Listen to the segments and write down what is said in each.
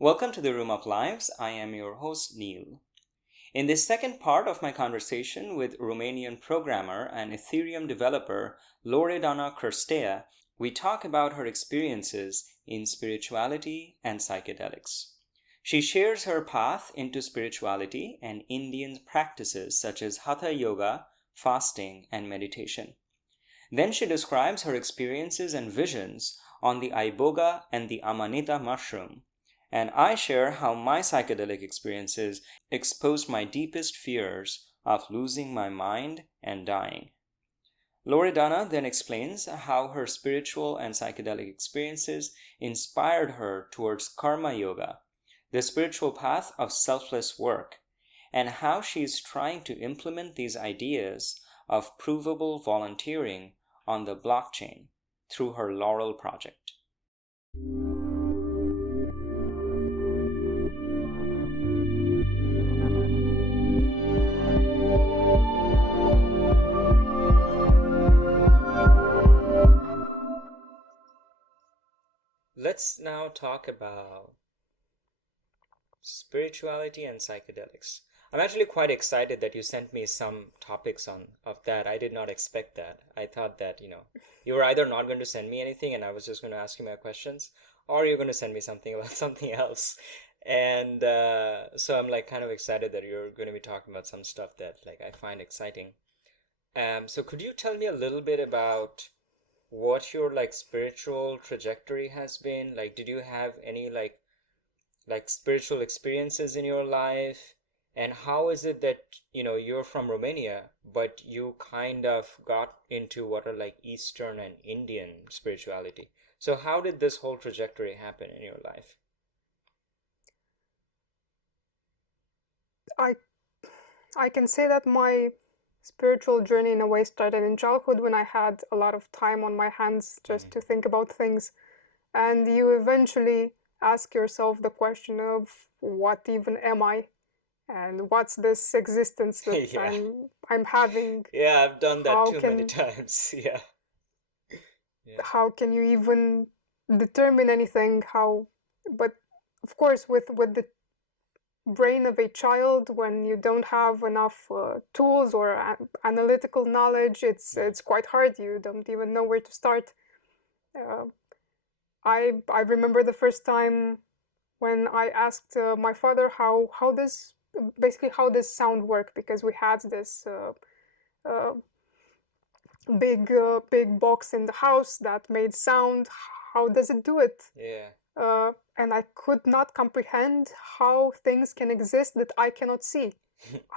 Welcome to the Room of Lives. I am your host, Neil. In this second part of my conversation with Romanian programmer and Ethereum developer Loredana Cristea, we talk about her experiences in spirituality and psychedelics. She shares her path into spirituality and Indian practices such as hatha yoga, fasting, and meditation. Then she describes her experiences and visions on the iboga and the amanita mushroom, and I share how my psychedelic experiences exposed my deepest fears of losing my mind and dying. Loredana then explains how her spiritual and psychedelic experiences inspired her towards karma yoga, the spiritual path of selfless work, and how she is trying to implement these ideas of provable volunteering on the blockchain through her Laurel project. Let's now talk about spirituality and psychedelics. I'm actually quite excited that you sent me some topics of that. I did not expect that. I thought that, you were either not going to send me anything and I was just going to ask you my questions, or you're going to send me something about something else. And so I'm like kind of excited that you're going to be talking about some stuff that like I find exciting. So could you tell me a little bit about what your like spiritual trajectory has been? Like, did you have any like spiritual experiences in your life? And how is it that, you're from Romania, but you kind of got into what are like Eastern and Indian spirituality? So how did this whole trajectory happen in your life? I can say that my spiritual journey in a way started in childhood when I had a lot of time on my hands just to think about things. And you eventually ask yourself the question of what even am I? And what's this existence that Yeah. I'm having? Yeah, I've done that How too many can times. Yeah. Yeah. how can you even determine anything? But of course, with the brain of a child, when you don't have enough tools or analytical knowledge, it's quite hard. You don't even know where to start. Uh, I remember the first time when I asked my father how does basically how does sound work, because we had this uh, big box in the house that made sound. How does it do it? Yeah. And I could not comprehend how things can exist that I cannot see.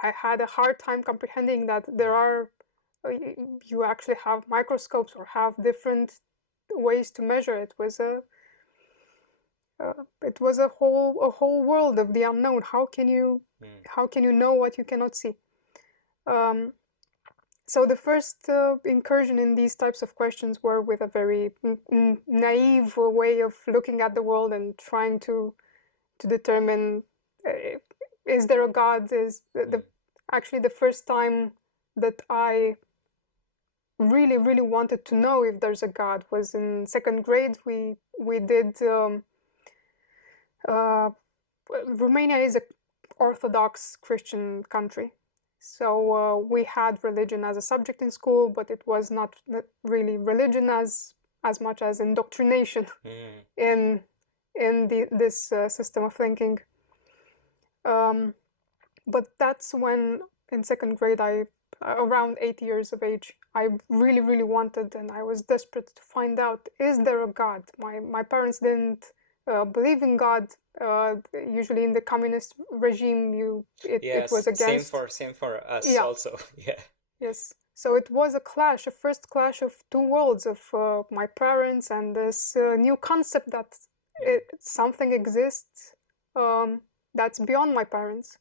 I had a hard time comprehending that there are you actually have microscopes or have different ways to measure. It was a whole world of the unknown. How can you know what you cannot see? Um, so the first incursion in these types of questions were with a very naive way of looking at the world and trying to determine is there a God? Is actually the first time that I really wanted to know if there's a God was in second grade. We did uh, Romania is a Orthodox Christian country, so we had religion as a subject in school, but it was not really religion as much as indoctrination in this system of thinking. But that's when, in second grade, around 8 years of age, I really wanted, and I was desperate to find out: is there a God? My parents didn't believe in God. Usually, in the communist regime, it was against. Same for us Yeah. also. Yeah. Yes. So it was a first clash of two worlds of my parents and this new concept that something exists that's beyond my parents.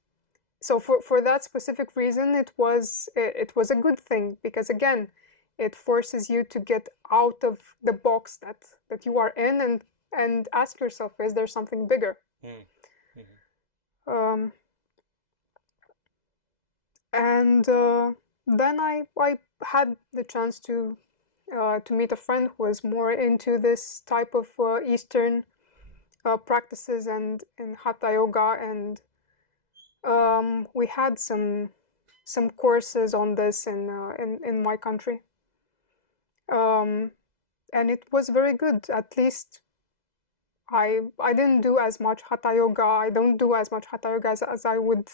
So for that specific reason, it was a good thing, because again, it forces you to get out of the box that you are in and ask yourself, is there something bigger? Um, and then I had the chance to meet a friend who was more into this type of Eastern practices and in hatha yoga, and we had some courses on this in my country, and it was very good. At least I didn't do as much hatha yoga. I don't do as much hatha yoga as I would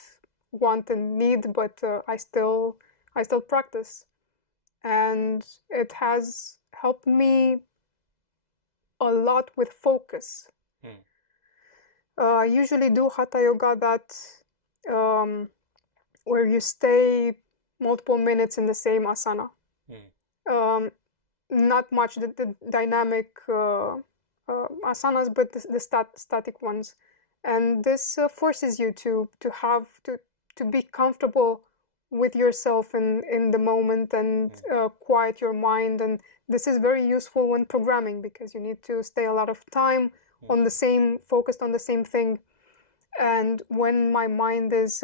want and need, but I still practice, and it has helped me a lot with focus. I usually do hatha yoga that where you stay multiple minutes in the same asana. Not much the dynamic asanas, but the static ones, and this forces you to be comfortable with yourself in the moment, and quiet your mind. And this is very useful when programming, because you need to stay a lot of time on the same, focused on the same thing. And when my mind is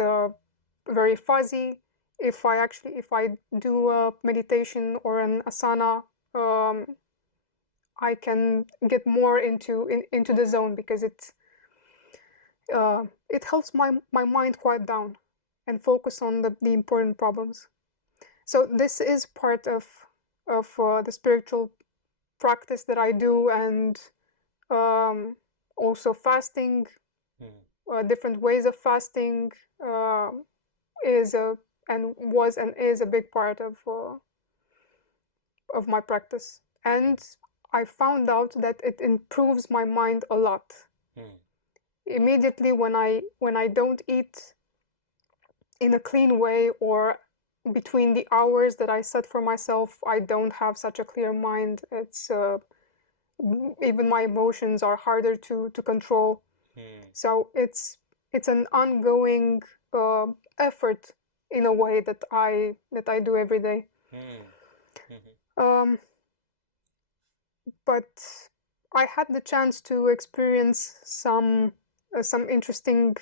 very fuzzy, if I do a meditation or an asana, I can get more into the zone, because it helps my mind quiet down and focus on the important problems. So this is part of the spiritual practice that I do, and also fasting, different ways of fasting is a big part of my practice. And I found out that it improves my mind a lot. Immediately when I don't eat in a clean way, or between the hours that I set for myself, I don't have such a clear mind. It's even my emotions are harder to control. So it's an ongoing effort, in a way, that I do every day. But I had the chance to experience some interesting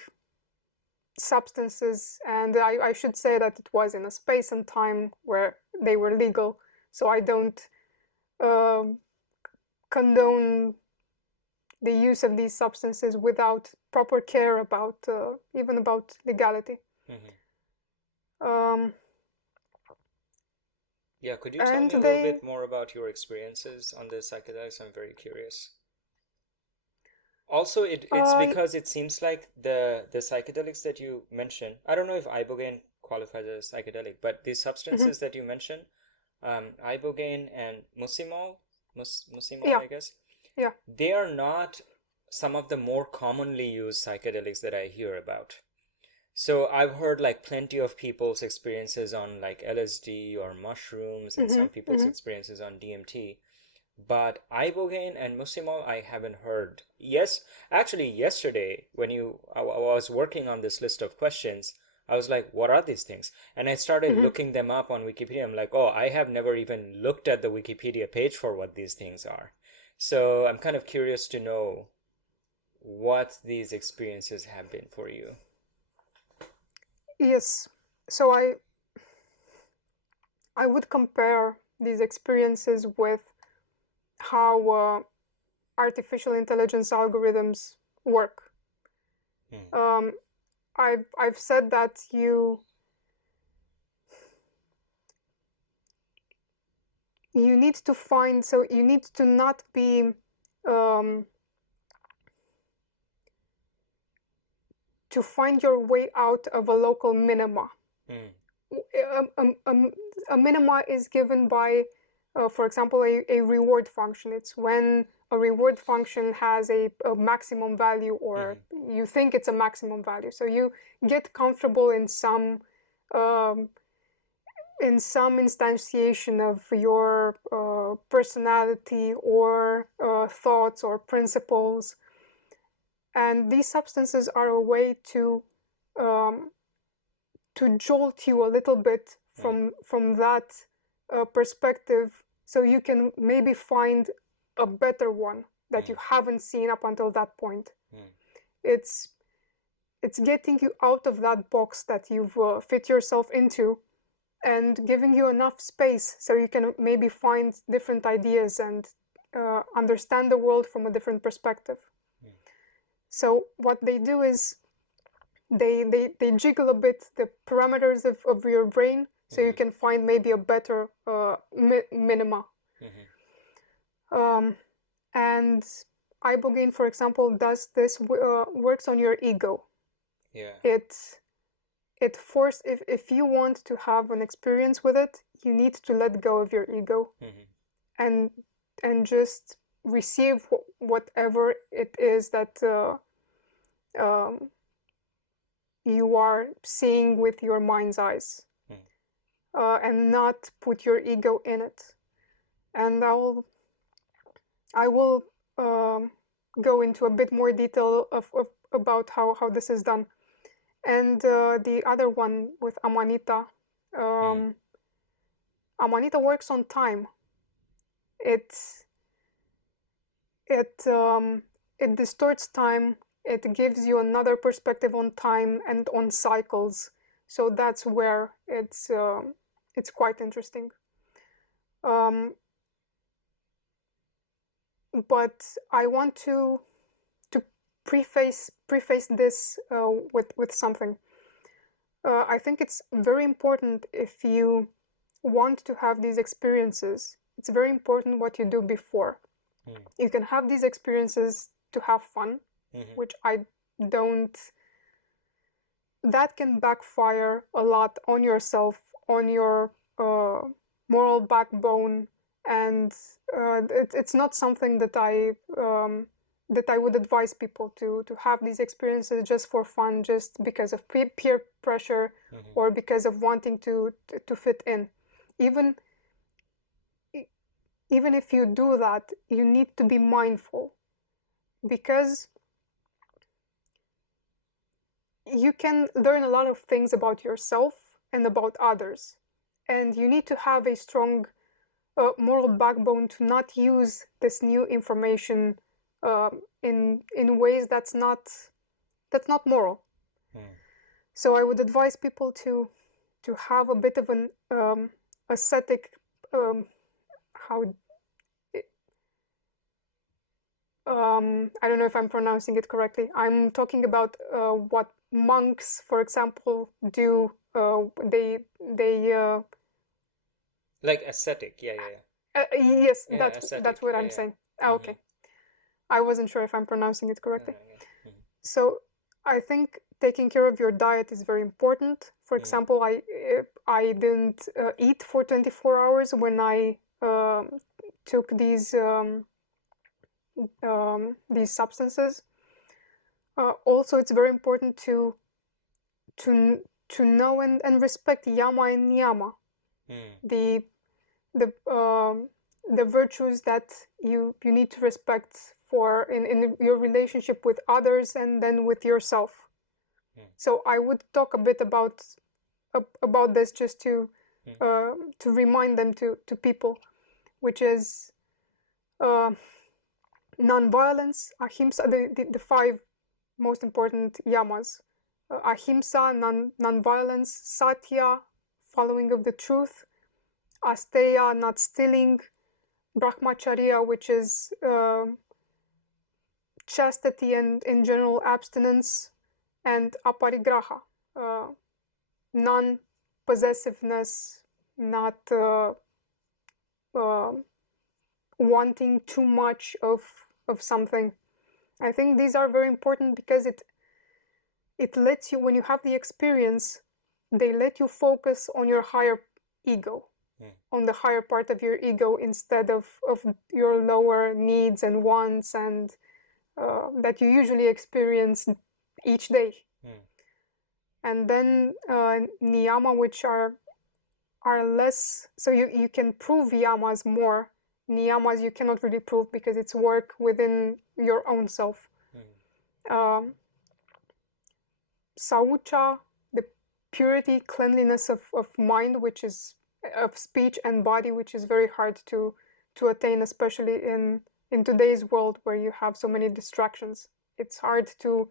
substances, and I should say that it was in a space and time where they were legal, so I don't condone the use of these substances without proper care about even about legality. Yeah, could you tell me a little bit more about your experiences on the psychedelics? I'm very curious. Also, it's because it seems like the psychedelics that you mentioned, I don't know if ibogaine qualifies as psychedelic, but these substances that you mentioned, ibogaine and musimol, I guess, they are not some of the more commonly used psychedelics that I hear about. So I've heard like plenty of people's experiences on like LSD or mushrooms, and some people's experiences on DMT. But ibogaine and musimol, I haven't heard. Yes, actually, yesterday when I was working on this list of questions, I was like, what are these things? And I started looking them up on Wikipedia. I'm like, oh, I have never even looked at the Wikipedia page for what these things are. So I'm kind of curious to know what these experiences have been for you. Yes. So I would compare these experiences with how artificial intelligence algorithms work. I've said that you need to find, so you need to not be to find your way out of a local minima. A minima is given by, for example, a reward function. It's when a reward function has a maximum value, or you think it's a maximum value. So you get comfortable in some instantiation of your personality or thoughts or principles. And these substances are a way to jolt you a little bit from that perspective, so you can maybe find a better one that you haven't seen up until that point. It's getting you out of that box that you've fit yourself into, and giving you enough space so you can maybe find different ideas and understand the world from a different perspective. So what they do is they jiggle a bit the parameters of your brain, so you can find maybe a better minima. And ibogaine, for example, does this works on your ego. Yeah. It force if you want to have an experience with it, you need to let go of your ego and just receive whatever it is that you are seeing with your mind's eyes, and not put your ego in it. And I will go into a bit more detail about how this is done. And the other one with amanita, amanita works on time. It distorts time. It gives you another perspective on time and on cycles. So that's where it's quite interesting. But I want to preface this with something. I think it's very important, if you want to have these experiences, it's very important what you do before. You can have these experiences to have fun, which I don't. That can backfire a lot on yourself, on your moral backbone, and it's not something that I would advise people to have these experiences just for fun, just because of peer pressure, or because of wanting to fit in. Even if you do that, you need to be mindful, because you can learn a lot of things about yourself and about others, and you need to have a strong moral backbone to not use this new information in ways that's not moral. So I would advise people to have a bit of an ascetic, I don't know if I'm pronouncing it correctly. I'm talking about what monks, for example, do. They like ascetic. yes, Yeah, that's ascetic. what I'm saying. Okay, I wasn't sure if I'm pronouncing it correctly. So I think taking care of your diet is very important. For example, I didn't eat for 24 hours when I took these substances. Also, it's very important to know and respect yama and niyama, the virtues that you need to respect for in your relationship with others and then with yourself. So I would talk a bit about this, just to remind them to people, which is non-violence, ahimsa, the 5 most important yamas: ahimsa, non-violence; satya, following of the truth; asteya, not stealing; brahmacharya, which is chastity and in general abstinence; and aparigraha, non-possessiveness, not wanting too much of something. I think these are very important because it lets you, when you have the experience, they let you focus on your higher ego, on the higher part of your ego, instead of your lower needs and wants, and that you usually experience each day. And then niyama, which are less, so you can prove yamas more. Niyamas you cannot really prove because it's work within your own self. Saucha, the purity, cleanliness of mind, which is of speech and body, which is very hard to attain, especially in today's world where you have so many distractions. It's hard to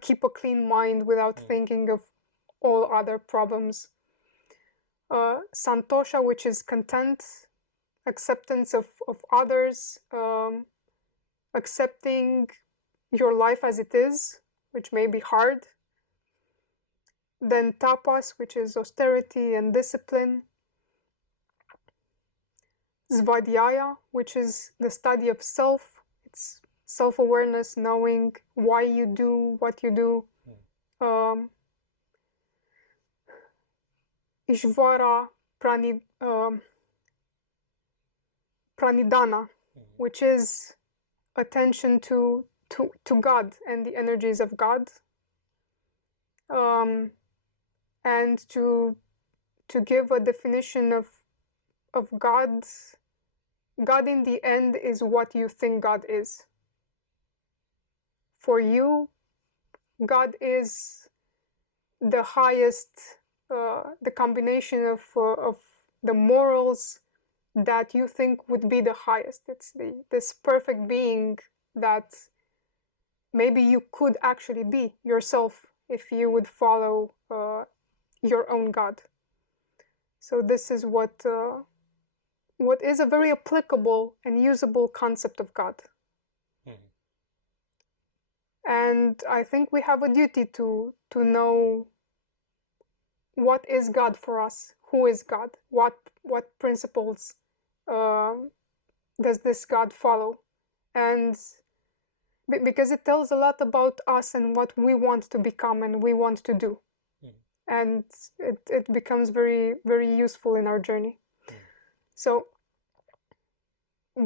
keep a clean mind without thinking of all other problems. Santosha, which is content, acceptance of others, accepting your life as it is, which may be hard. Then tapas, which is austerity and discipline. Svadhyaya, which is the study of self. It's self-awareness, knowing why you do what you do. Ishvara pranidhana, which is attention to God and the energies of God, and to give a definition of God. God in the end is what you think God is. For you, God is the highest, the combination of the morals that you think would be the highest. It's this perfect being that maybe you could actually be yourself if you would follow your own God. So this is what is a very applicable and usable concept of God. And I think we have a duty to know what is God for us, who is God, what principles does this God follow, and because it tells a lot about us and what we want to become and we want to do, and it becomes very, very useful in our journey. So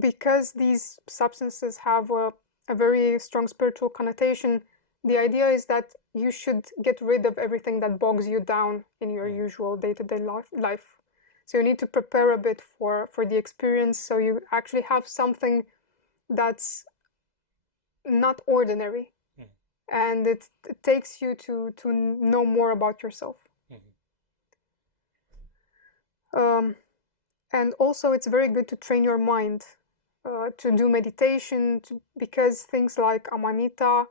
because these substances have a very strong spiritual connotation, the idea is that you should get rid of everything that bogs you down in your usual day-to-day life. So you need to prepare a bit for the experience, so you actually have something that's not ordinary, and it takes you to know more about yourself. And also it's very good to train your mind to do meditation, because things like amanita,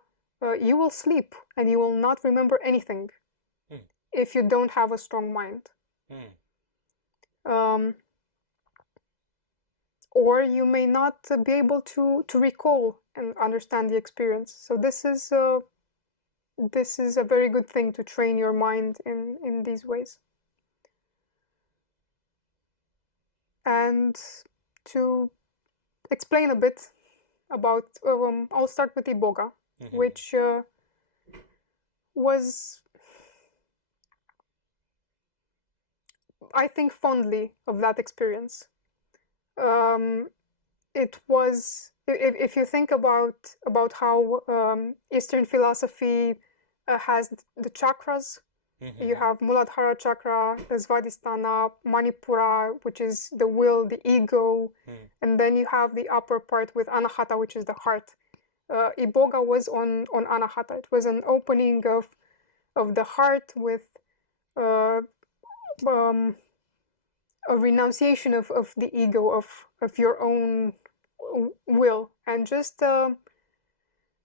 you will sleep and you will not remember anything if you don't have a strong mind. Or you may not be able to recall and understand the experience. So this is a very good thing to train your mind in these ways. And to explain a bit about, I'll start with iboga, which was, I think fondly of that experience. It was, if you think about how Eastern philosophy has the chakras, you have Muladhara chakra, Svadhisthana, Manipura, which is the will, the ego, and then you have the upper part with Anahata, which is the heart. Iboga was on Anahata. It was an opening of the heart with a renunciation of the ego, of your own will, and just an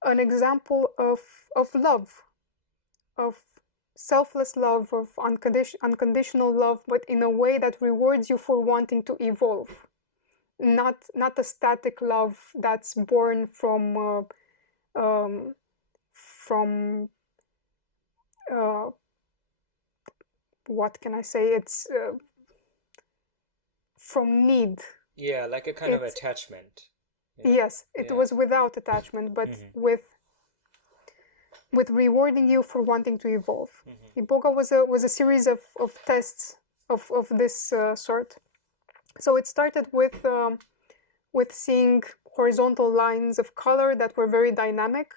example of love, of selfless love, of unconditional love, but in a way that rewards you for wanting to evolve. Not a static love that's born from what can I say? It's from need. Yeah, like a kind of attachment. Yes, it was without attachment, but with rewarding you for wanting to evolve. Iboga was a series of tests of this sort. So it started with seeing horizontal lines of color that were very dynamic,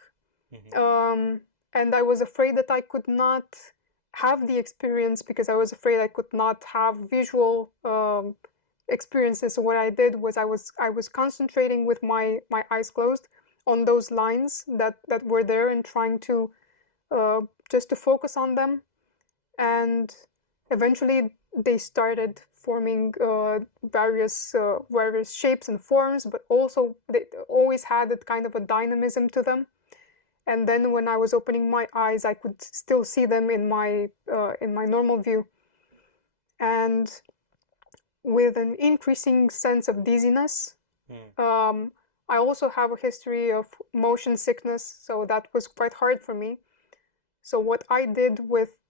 and I was afraid that I could not have the experience because I was afraid I could not have visual experiences. So what I did was I was concentrating with my eyes closed on those lines that were there and trying to just to focus on them, and eventually they started forming various shapes and forms, but also they always had that kind of a dynamism to them. And then when I was opening my eyes, I could still see them in my normal view, and with an increasing sense of dizziness, I also have a history of motion sickness, so that was quite hard for me. So what I did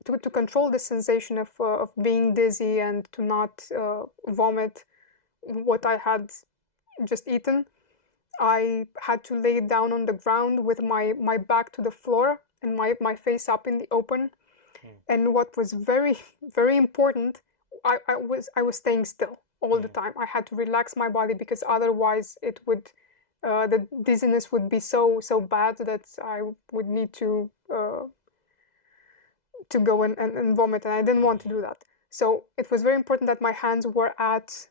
to control the sensation of being dizzy and to not vomit what I had just eaten, I had to lay down on the ground with my back to the floor and my face up in the open. And what was very, very important, I was staying still all the time. I had to relax my body because otherwise it would the dizziness would be so bad that I would need to go and vomit, and I didn't want to do that. So it was very important that my hands were at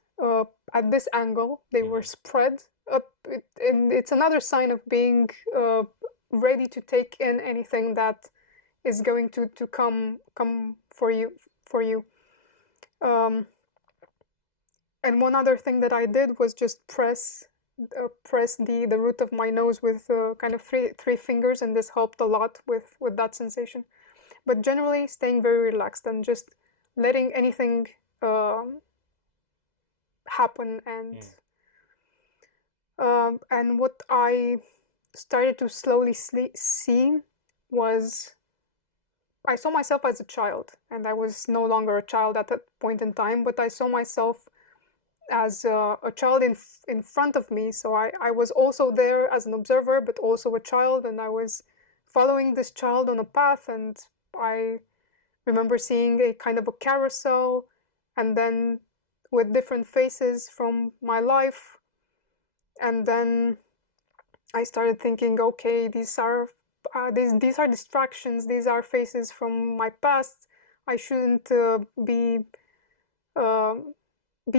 this angle. They were spread up, and it's another sign of being ready to take in anything that is going to come for you. And one other thing that I did was just press the root of my nose with kind of three fingers, and this helped a lot with that sensation. But generally, staying very relaxed and just letting anything happen. And what I started to slowly see was I saw myself as a child, and I was no longer a child at that point in time, but I saw myself as a child in front of me. So I was also there as an observer, but also a child, and I was following this child on a path. And I remember seeing a kind of a carousel, and then with different faces from my life. And then I started thinking, okay, these are distractions. These are faces from my past. I shouldn't be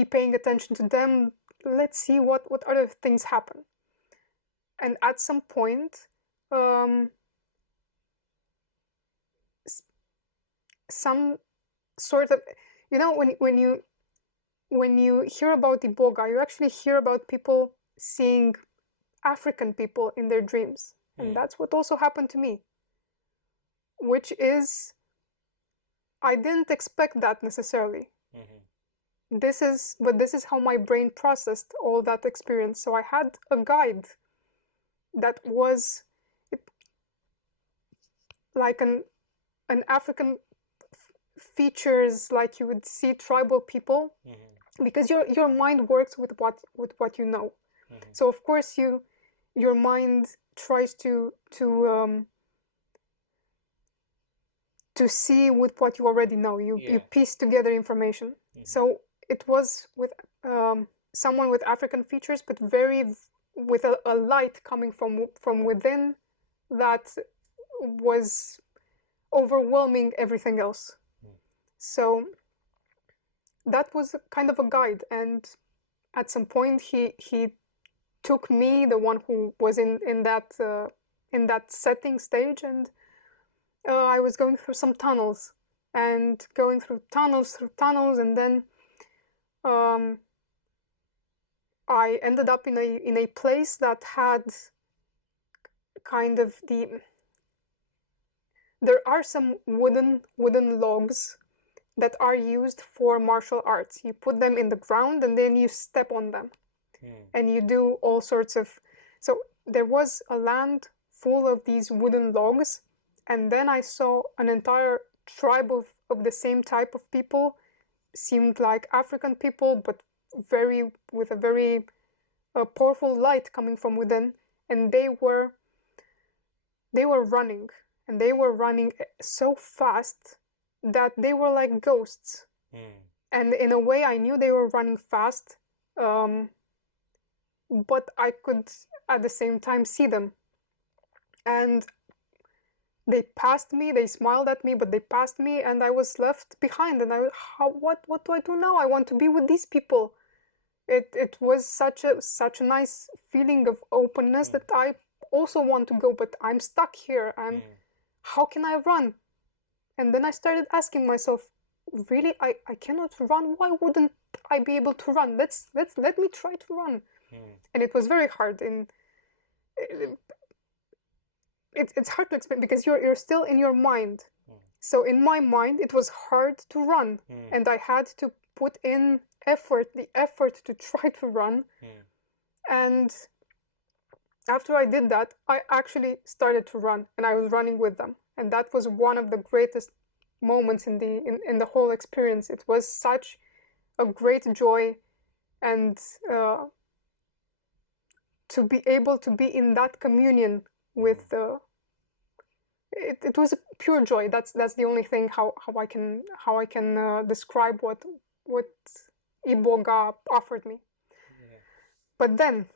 paying attention to them. Let's see what other things happen. And at some point, some sort of, when you hear about iboga, you actually hear about people seeing African people in their dreams. And that's what also happened to me, which is, I didn't expect that necessarily. This is how my brain processed all that experience. So I had a guide that was like an African features, like you would see tribal people, because your mind works with what you know. So of course your mind tries to see with what you already know. You piece together information. So it was with someone with African features, but with a light coming from within that was overwhelming everything else. So that was kind of a guide, and at some point he took me, the one who was in that setting stage, and I was going through some tunnels, and going through tunnels, and then I ended up in a place that had kind of there are some wooden logs that are used for martial arts. You put them in the ground and then you step on them. And you do all sorts of... So there was a land full of these wooden logs, and then I saw an entire tribe of the same type of people, seemed like African people, but with a very powerful light coming from within, and they were running, and they were running so fast that they were like ghosts. And in a way, I knew they were running fast, but I could at the same time see them. And they passed me, they smiled at me, but they passed me, and I was left behind. And what do I do now? I want to be with these people. It was such a nice feeling of openness that I also want to go, but I'm stuck here. How can I run? And then I started asking myself, really, I cannot run? Why wouldn't I be able to run? Let me try to run. And it was very hard. It's hard to explain because you're still in your mind. So in my mind, it was hard to run, and I had to put in the effort to try to run. And after I did that, I actually started to run, and I was running with them. And that was one of the greatest moments in the whole experience. It was such a great joy, and to be able to be in that communion with it was a pure joy. That's the only thing how I can describe what iboga offered me. Yeah. But then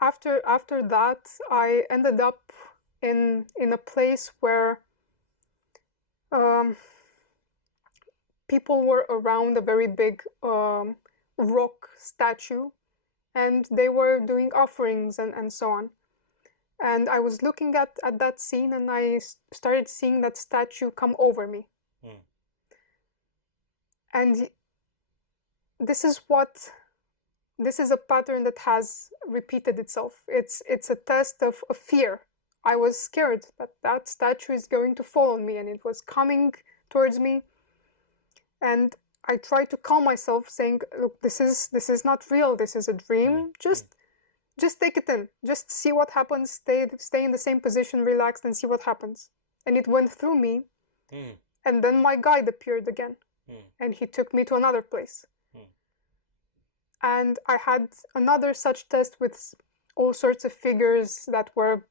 after that, I ended up in a place where people were around a very big rock statue, and they were doing offerings and so on. And I was looking at that scene, and I started seeing that statue come over me. And this is a pattern that has repeated itself. It's a test of fear. I was scared that statue is going to fall on me, and it was coming towards me. And I tried to calm myself, saying, "Look, this is not real. This is a dream. Just take it in. Just see what happens. Stay in the same position, relaxed, and see what happens." And it went through me. And then my guide appeared again, and he took me to another place. And I had another such test with all sorts of figures that were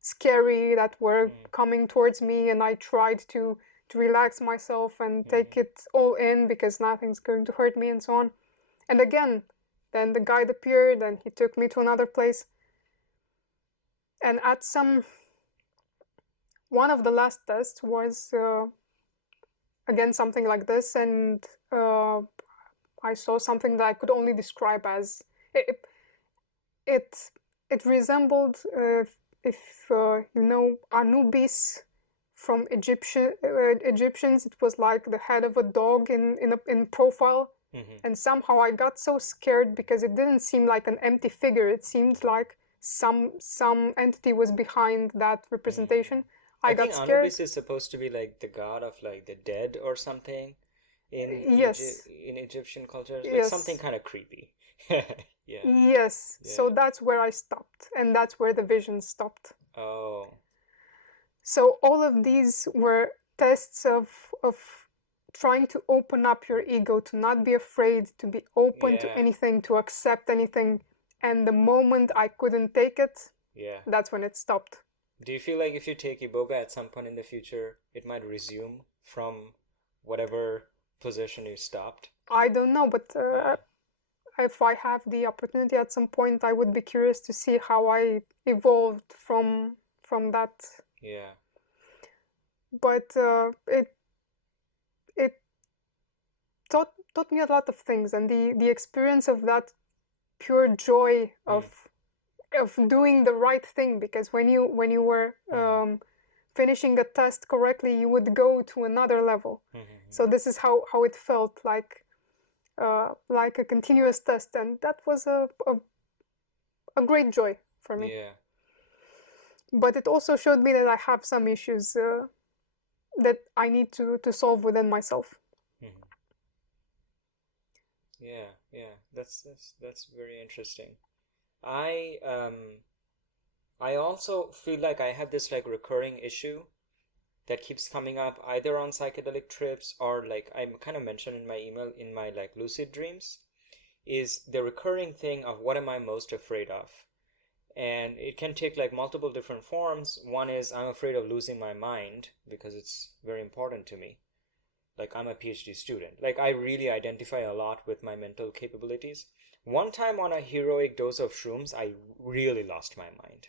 scary, that were coming towards me, and I tried to relax myself and take it all in, because nothing's going to hurt me and so on. And again, then the guide appeared, and he took me to another place. And at one of the last tests was again something like this, and I saw something that I could only describe as it resembled, if you know Anubis from Egyptians. It was like the head of a dog in profile. And somehow I got so scared, because it didn't seem like an empty figure. It seemed like some entity was behind that representation. I got think scared. Anubis is supposed to be like the god of like the dead or something in Yes. in Egyptian cultures, like Yes. something kind of creepy. Yeah. Yes. Yeah. So that's where I stopped, and that's where the vision stopped. Oh. So all of these were tests of trying to open up your ego, to not be afraid, to be open to anything, to accept anything. And the moment I couldn't take it, that's when it stopped. Do you feel like if you take iboga at some point in the future, it might resume from whatever position you stopped? I don't know, but if I have the opportunity at some point, I would be curious to see how I evolved from that. Yeah. But it taught me a lot of things, and the experience of that pure joy of doing the right thing, because when you were finishing a test correctly, you would go to another level. So this is how it felt, like a continuous test, and that was a great joy for me. Yeah. But it also showed me that I have some issues that I need to solve within myself. Yeah. That's very interesting. I also feel like I have this like recurring issue that keeps coming up either on psychedelic trips, or like I kind of mentioned in my email, in my like lucid dreams, is the recurring thing of what am I most afraid of. And it can take like multiple different forms. One is I'm afraid of losing my mind, because it's very important to me. Like I'm a PhD student. Like I really identify a lot with my mental capabilities. One time on a heroic dose of shrooms, I really lost my mind.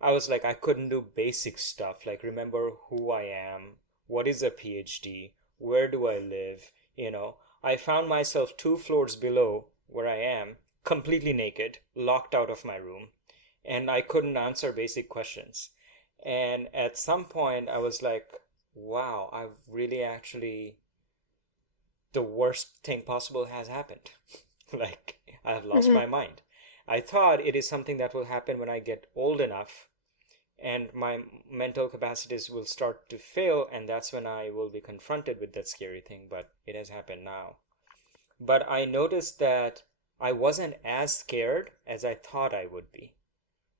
I was like, I couldn't do basic stuff, like remember who I am, what is a PhD, where do I live, I found myself 2 floors below where I am, completely naked, locked out of my room, and I couldn't answer basic questions. And at some point I was like, wow, I've really actually, the worst thing possible has happened. Like, I have lost my mind. I thought it is something that will happen when I get old enough and my mental capacities will start to fail, and that's when I will be confronted with that scary thing, but it has happened now. But I noticed that I wasn't as scared as I thought I would be.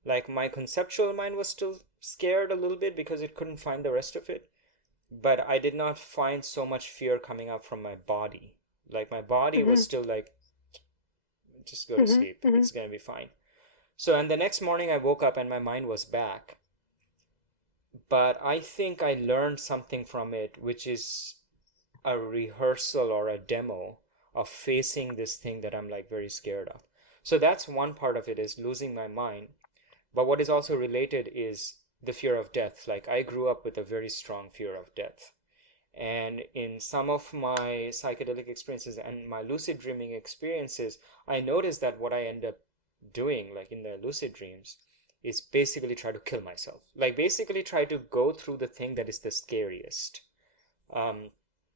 Like my conceptual mind was still scared a little bit because it couldn't find the rest of it, but I did not find so much fear coming up from my body. Like my body was still like, just go to sleep, it's gonna be fine. So, and the next morning I woke up and my mind was back. But I think I learned something from it, which is a rehearsal or a demo of facing this thing that I'm like very scared of. So that's one part of it, is losing my mind. But what is also related is the fear of death. Like I grew up with a very strong fear of death. And in some of my psychedelic experiences and my lucid dreaming experiences, I noticed that what I end up doing, like in the lucid dreams, is basically try to kill myself. Like basically try to go through the thing that is the scariest.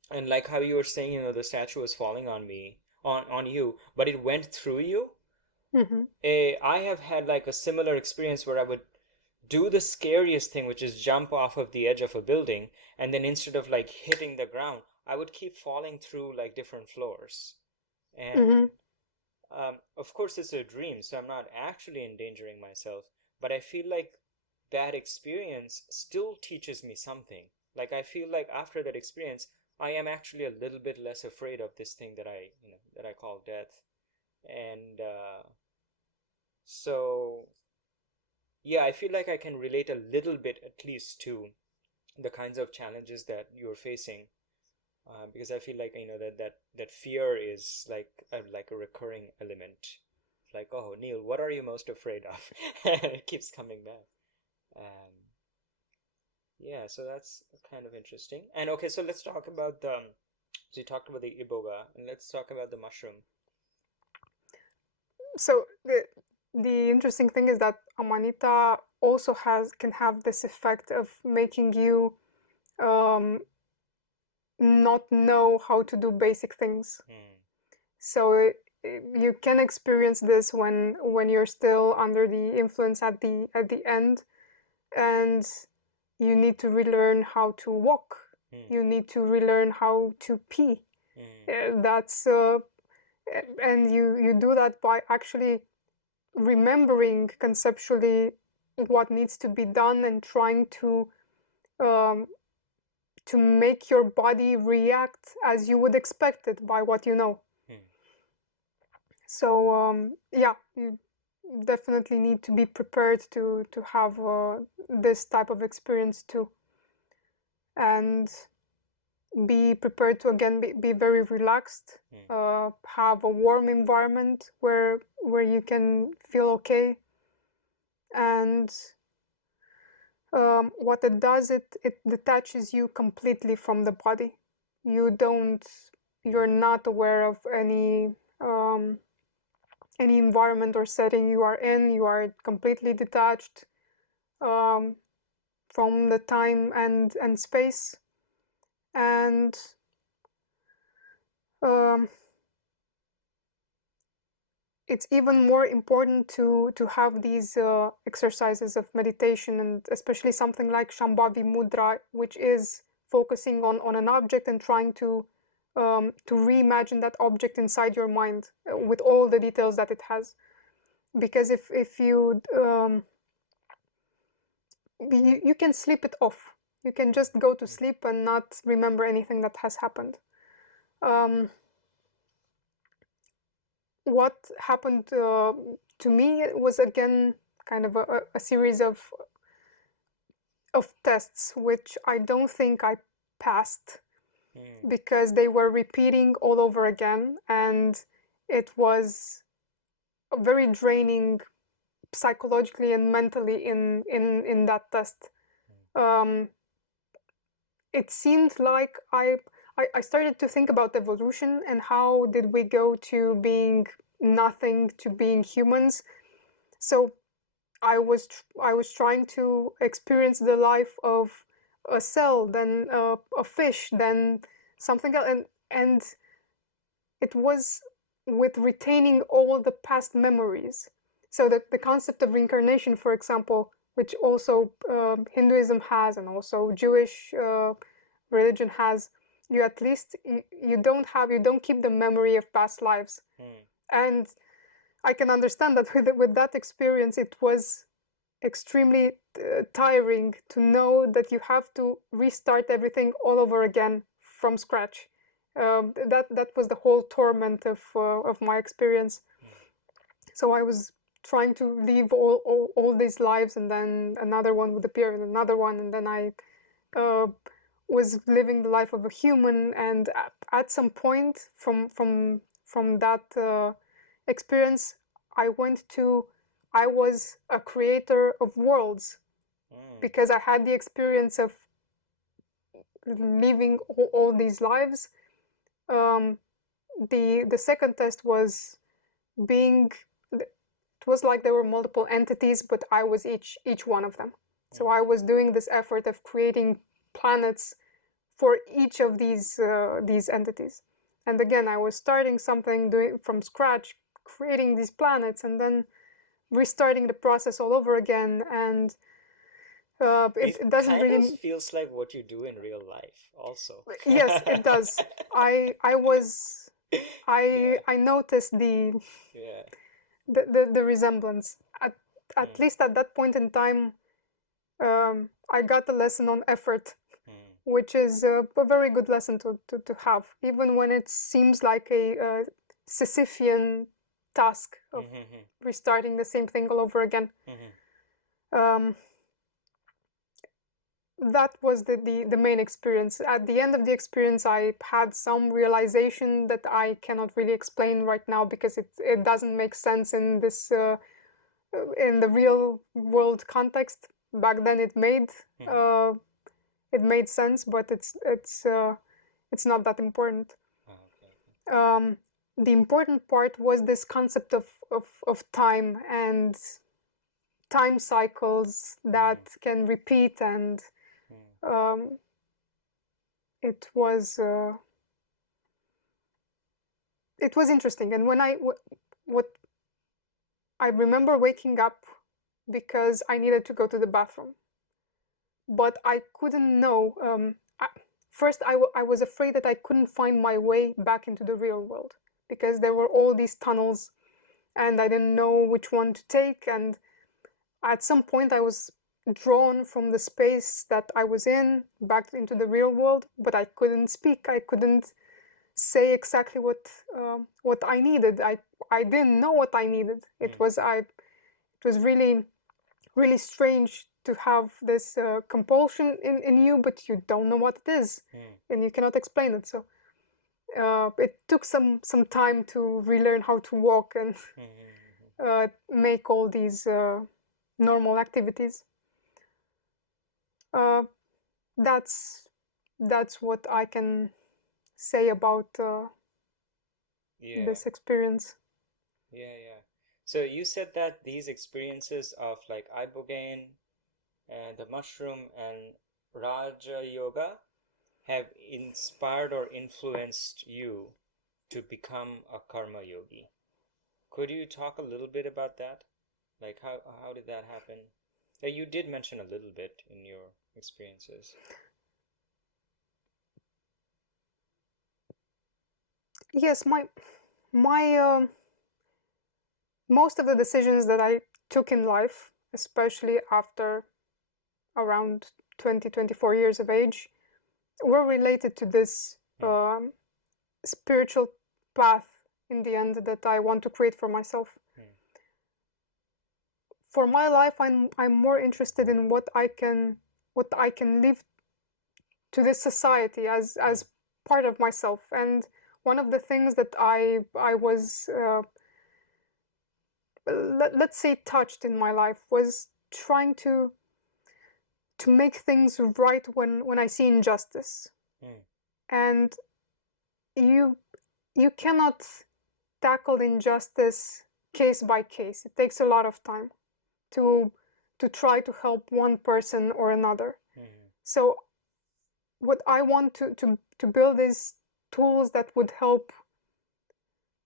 And like how you were saying, you know, the statue was falling on me, on you, but it went through you. I have had like a similar experience where I would do the scariest thing, which is jump off of the edge of a building, and then instead of like hitting the ground, I would keep falling through like different floors. And of course, it's a dream, so I'm not actually endangering myself, but I feel like that experience still teaches me something. Like I feel like after that experience, I am actually a little bit less afraid of this thing that I call death. And so yeah, I feel like I can relate a little bit at least to the kinds of challenges that you're facing, because I feel like that fear is like a recurring element. Like, oh, Neil, what are you most afraid of? And it keeps coming back. Um, yeah, so that's kind of interesting. And okay, so let's talk about the. So you talked about the iboga, and let's talk about the mushroom. So the interesting thing is that amanita also can have this effect of making you not know how to do basic things. So you can experience this when you're still under the influence at the end, and you need to relearn how to walk. You need to relearn how to pee. That's and you do that by actually remembering conceptually what needs to be done and trying to make your body react as you would expect it by what you know. So yeah, you definitely need to be prepared to have this type of experience too, and be prepared to again be very relaxed, have a warm environment where you can feel okay. And what it does, it detaches you completely from the body. You're not aware of any environment or setting you are in. You are completely detached from the time and space. And it's even more important to have these exercises of meditation, and especially something like Shambhavi Mudra, which is focusing on an object and trying to reimagine that object inside your mind with all the details that it has. Because if you you can sleep it off. You can just go to sleep and not remember anything that has happened. What happened to me was again kind of a series of tests, which I don't think I passed, because they were repeating all over again, and it was very draining psychologically and mentally in that test. It seemed like I started to think about evolution and how did we go to being nothing to being humans. So I was trying to experience the life of a cell, then a fish, then something else, and it was with retaining all the past memories. So that the concept of reincarnation, for example, which also Hinduism has, and also Jewish religion has, you at least you don't keep the memory of past lives. And I can understand that with that experience, it was extremely tiring to know that you have to restart everything all over again from scratch. That was the whole torment of my experience. So I was trying to live all these lives, and then another one would appear, and another one, and then I was living the life of a human. And at some point from that experience, I was a creator of worlds, because I had the experience of living all these lives. The second test was being, it was like there were multiple entities, but I was each one of them. So I was doing this effort of creating planets for each of these entities. And again, I was starting something, doing from scratch, creating these planets, and then restarting the process all over again. And it doesn't kind really of feels like what you do in real life also. Yes, it does. I noticed the resemblance. At least at that point in time, I got a lesson on effort, which is a very good lesson to have, even when it seems like a Sisyphean task of restarting the same thing all over again. That was the main experience. At the end of the experience, I had some realization that I cannot really explain right now, because it doesn't make sense in this in the real world context. Back then, it made sense, but it's not that important. The important part was this concept of time and time cycles that can repeat, and it was interesting. And when what I remember waking up because I needed to go to the bathroom, but I couldn't know. First, I was afraid that I couldn't find my way back into the real world, because there were all these tunnels, and I didn't know which one to take. And at some point, I was drawn from the space that I was in back into the real world, but I couldn't speak. I couldn't say exactly what I needed. I didn't know what I needed. It was really, really strange to have this compulsion in you, but you don't know what it is, and you cannot explain it. So it took some time to relearn how to walk and make all these normal activities. That's what I can say about this experience. Yeah. So you said that these experiences of like ibogaine, the mushroom, and Raja Yoga have inspired or influenced you to become a karma yogi. Could you talk a little bit about that? Like how did that happen? You did mention a little bit in your experiences. Yes, my most of the decisions that I took in life, especially after around 24 years of age, were related to this spiritual path in the end that I want to create for myself. For my life, I'm more interested in what I can leave to this society as part of myself. And one of the things that I was let's say touched in my life was trying to make things right when I see injustice. And you cannot tackle injustice case by case. It takes a lot of time to try to help one person or another. So what I want to build is tools that would help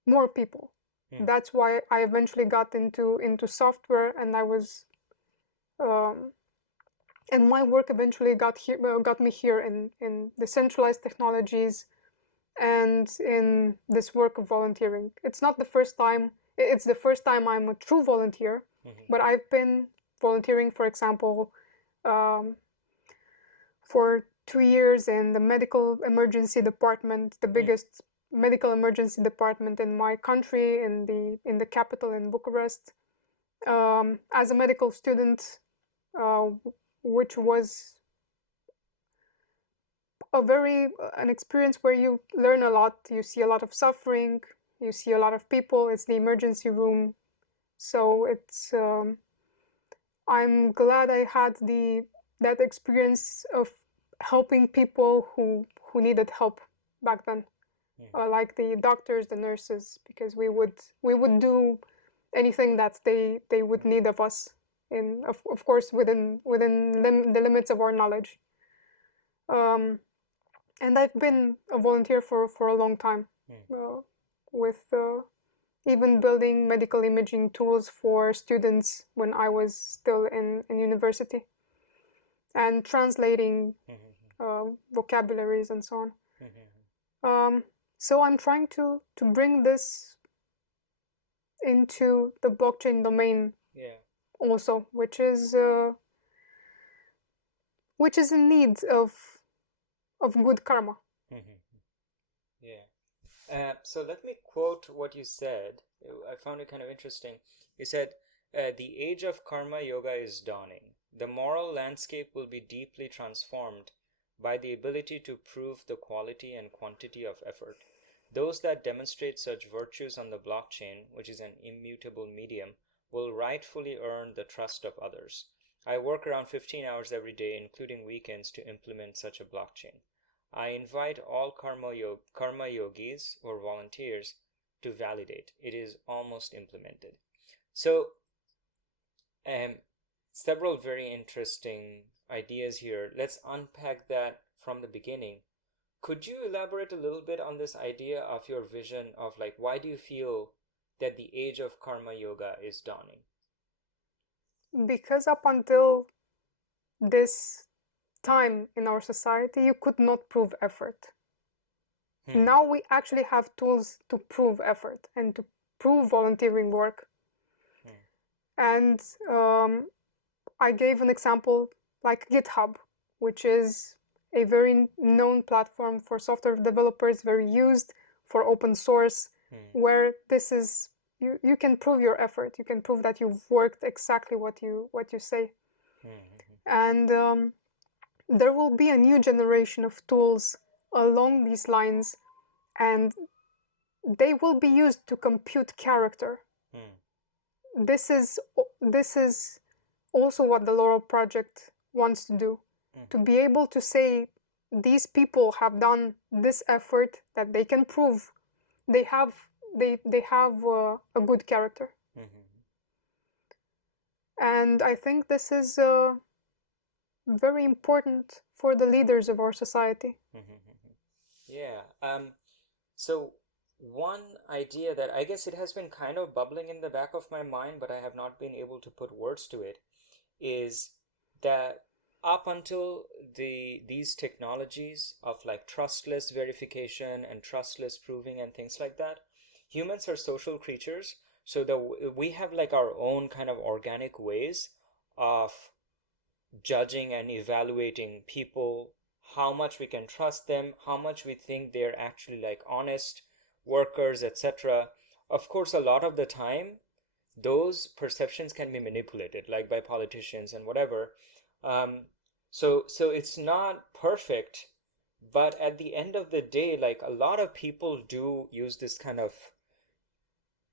more people. That's why I eventually got into software, and I was and my work eventually got me here in decentralized technologies and in this work of volunteering. It's not the first time it's the first time I'm a true volunteer, but I've been volunteering, for example, for 2 years in the medical emergency department, the biggest medical emergency department in my country, in the capital, in Bucharest, as a medical student, which was an experience where you learn a lot. You see a lot of suffering, you see a lot of people. It's the emergency room, so it's I'm glad I had that experience of helping people who needed help back then, like the doctors, the nurses, because we would do anything that they would need of us, of course within the limits of our knowledge. And I've been a volunteer for a long time, with even building medical imaging tools for students when I was still in university, and translating vocabularies and so on. So I'm trying to bring this into the blockchain domain, also, which is in need of good karma. So let me quote what you said. I found it kind of interesting. You said, the age of karma yoga is dawning. The moral landscape will be deeply transformed by the ability to prove the quality and quantity of effort. Those that demonstrate such virtues on the blockchain, which is an immutable medium, will rightfully earn the trust of others. I work around 15 hours every day, including weekends, to implement such a blockchain. I invite all karma yogis or volunteers to validate. It is almost implemented. So, several very interesting ideas here. Let's unpack that from the beginning. Could you elaborate a little bit on this idea of your vision of, like, why do you feel that the age of karma yoga is dawning? Because up until this time in our society, you could not prove effort. Now we actually have tools to prove effort and to prove volunteering work. And I gave an example like GitHub, which is a very known platform for software developers, very used for open source, where this is, you can prove your effort. You can prove that you've worked exactly what you say. And there will be a new generation of tools along these lines, and they will be used to compute character. This is also what the Laurel project wants to do, to be able to say these people have done this effort, that they can prove they have a good character. And I think this is very important for the leaders of our society. So one idea that I guess it has been kind of bubbling in the back of my mind, but I have not been able to put words to it, is that up until these technologies of like trustless verification and trustless proving and things like that, humans are social creatures. So that we have like our own kind of organic ways of judging and evaluating people, how much we can trust them, how much we think they're actually like honest workers, etc. Of course, a lot of the time, those perceptions can be manipulated, like by politicians and whatever. So it's not perfect, but at the end of the day, like a lot of people do use this kind of,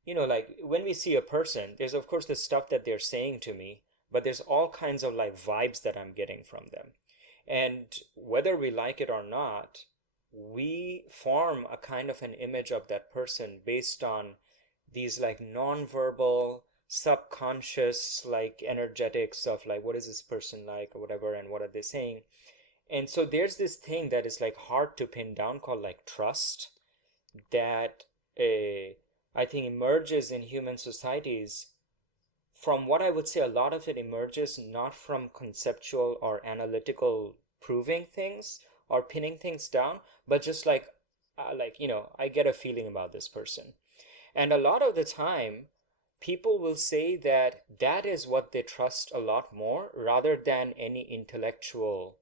like when we see a person, there's of course the stuff that they're saying to me, but there's all kinds of like vibes that I'm getting from them. And whether we like it or not, we form a kind of an image of that person based on these like non-verbal, subconscious, like energetics of like, what is this person like or whatever, and what are they saying? And so there's this thing that is like hard to pin down called like trust, that I think emerges in human societies. From what I would say, a lot of it emerges not from conceptual or analytical proving things or pinning things down, but just like I get a feeling about this person. And a lot of the time, people will say that that is what they trust a lot more rather than any intellectual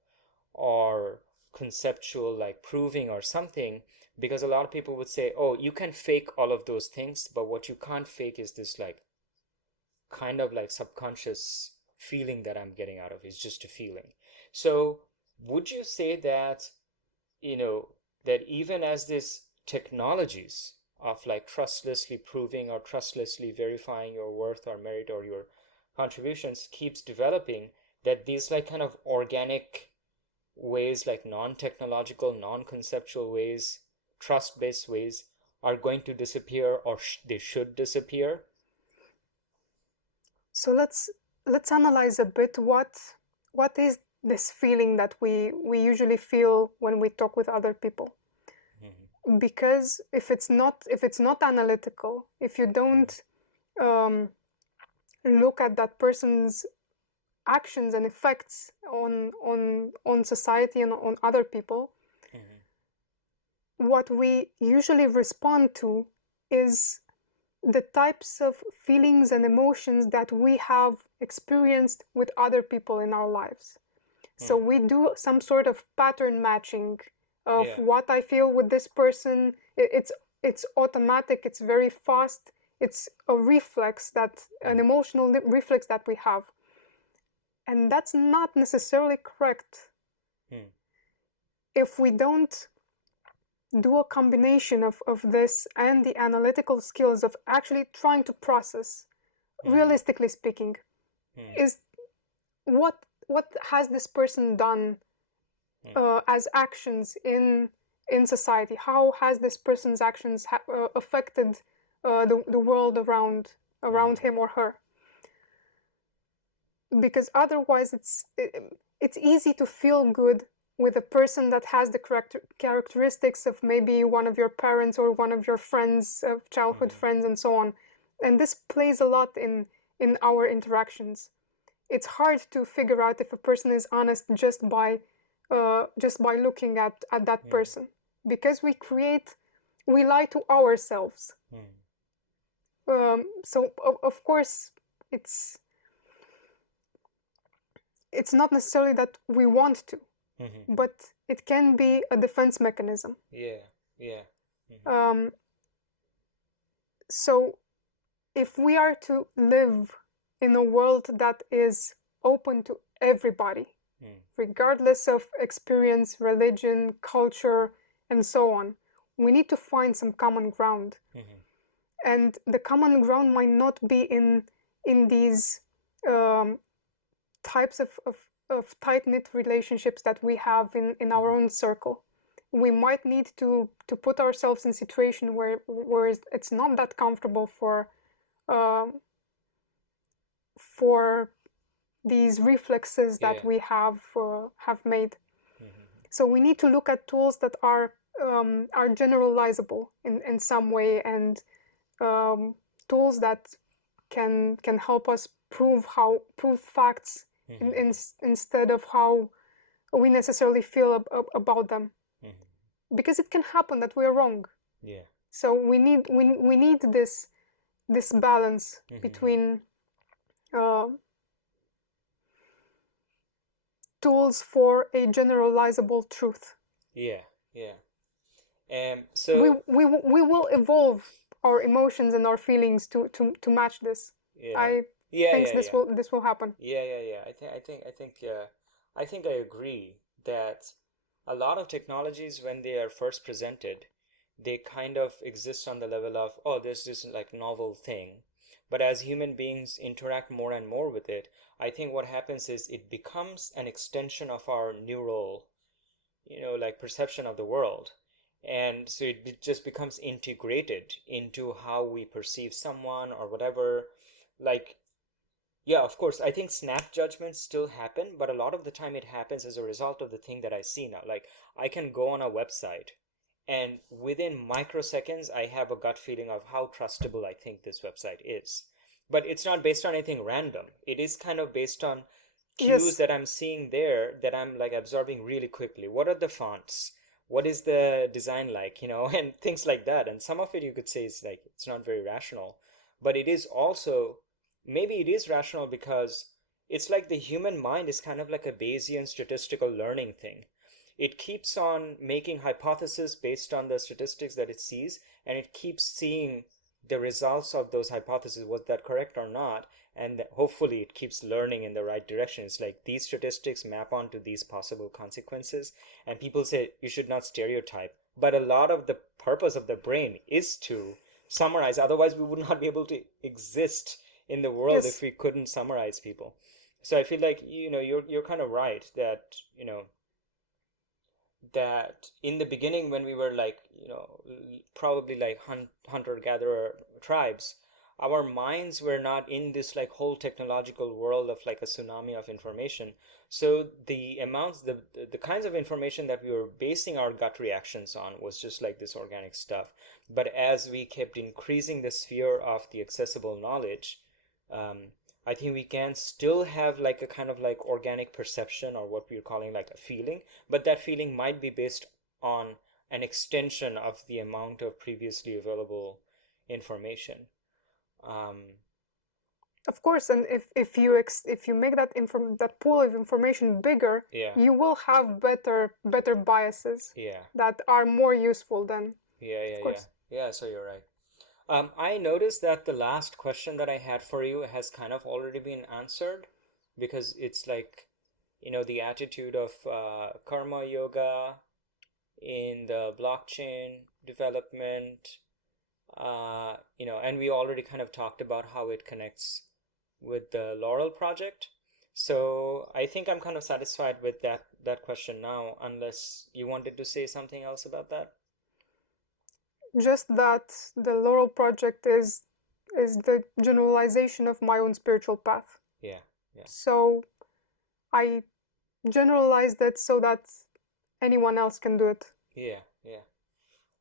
or conceptual like proving or something, because a lot of people would say, oh, you can fake all of those things, but what you can't fake is this like kind of like subconscious feeling that I'm getting out of it. It's just a feeling. So would you say that, that even as these technologies of like trustlessly proving or trustlessly verifying your worth or merit or your contributions keeps developing, that these like kind of organic ways, like non-technological, non-conceptual ways, trust-based ways, are going to disappear, or they should disappear? So let's analyze a bit what is this feeling that we usually feel when we talk with other people. Mm-hmm. Because if it's not analytical, if you don't look at that person's actions and effects on society and on other people, mm-hmm. what we usually respond to is the types of feelings and emotions that we have experienced with other people in our lives. So we do some sort of pattern matching of what I feel with this person. It's automatic, it's very fast, it's a reflex, an emotional reflex that we have. And that's not necessarily correct. If we don't do a combination of this and the analytical skills of actually trying to process, realistically speaking, is what has this person done as actions in society? How has this person's actions affected the world around him or her? Because otherwise it's easy to feel good with a person that has the characteristics of maybe one of your parents or one of your friends, childhood friends, and so on. And this plays a lot in our interactions. It's hard to figure out if a person is honest just by looking at that person, because we lie to ourselves. So of course it's not necessarily that we want to. But it can be a defense mechanism. So if we are to live in a world that is open to everybody, regardless of experience, religion, culture, and so on, we need to find some common ground. And the common ground might not be in these types of tight-knit relationships that we have in our own circle. We might need to put ourselves in a situation where it's not that comfortable for these reflexes that we have made. So we need to look at tools that are generalizable in some way, and tools that can help us prove facts instead of how we necessarily feel about them, because it can happen that we are wrong. So we need this balance between tools for a generalizable truth. So we will evolve our emotions and our feelings to match this. I think this will happen. I think I agree that a lot of technologies, when they are first presented, they kind of exist on the level of, oh, there's this like novel thing. But as human beings interact more and more with it, I think what happens is it becomes an extension of our neural, like perception of the world. And so it just becomes integrated into how we perceive someone or whatever. Like, yeah, of course, I think snap judgments still happen, but a lot of the time it happens as a result of the thing that I see now. Like, I can go on a website, and within microseconds, I have a gut feeling of how trustable I think this website is. But it's not based on anything random. It is kind of based on cues that I'm seeing there that I'm like absorbing really quickly. What are the fonts? what is the design like, and things like that. And some of it you could say is like it's not very rational, but it is also, maybe it is rational because it's like the human mind is kind of like a Bayesian statistical learning thing. It keeps on making hypotheses based on the statistics that it sees, and it keeps seeing the results of those hypotheses, was that correct or not, and hopefully it keeps learning in the right direction. It's like these statistics map onto these possible consequences, and people say you should not stereotype, but a lot of the purpose of the brain is to summarize. Otherwise we would not be able to exist in the world Yes. if we couldn't summarize people. So I feel like you're kind of right that that in the beginning, when we were like probably like hunter gatherer tribes, our minds were not in this like whole technological world of like a tsunami of information. So the amounts, the kinds of information that we were basing our gut reactions on was just like this organic stuff. But as we kept increasing the sphere of the accessible knowledge, I think we can still have like a kind of like organic perception, or what we're calling like a feeling, but that feeling might be based on an extension of the amount of previously available information. Of course, and if you make that pool of information bigger, Yeah. you will have better biases Yeah. that are more useful than. Yeah. Of course. Yeah. So you're right. I noticed that the last question that I had for you has kind of already been answered, because it's like, the attitude of karma yoga in the blockchain development, and we already kind of talked about how it connects with the Laurel project. So I think I'm kind of satisfied with that question now, unless you wanted to say something else about that. Just that the Laurel project is the generalization of my own spiritual path. Yeah. So I generalized it so that anyone else can do it. Yeah.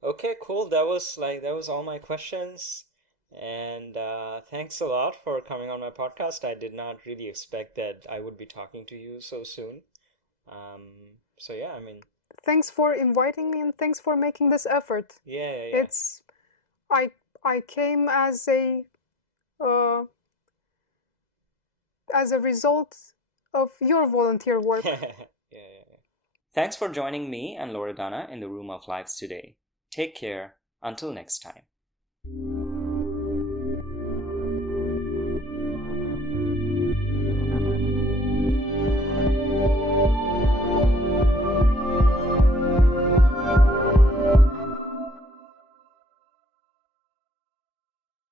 Okay, cool. That was all my questions. And thanks a lot for coming on my podcast. I did not really expect that I would be talking to you so soon. So yeah, I mean, Thanks for inviting me, and thanks for making this effort. yeah. It's I came as a result of your volunteer work. Yeah. Thanks for joining me and Loredana in the Room of Lives today. Take care. Until next time.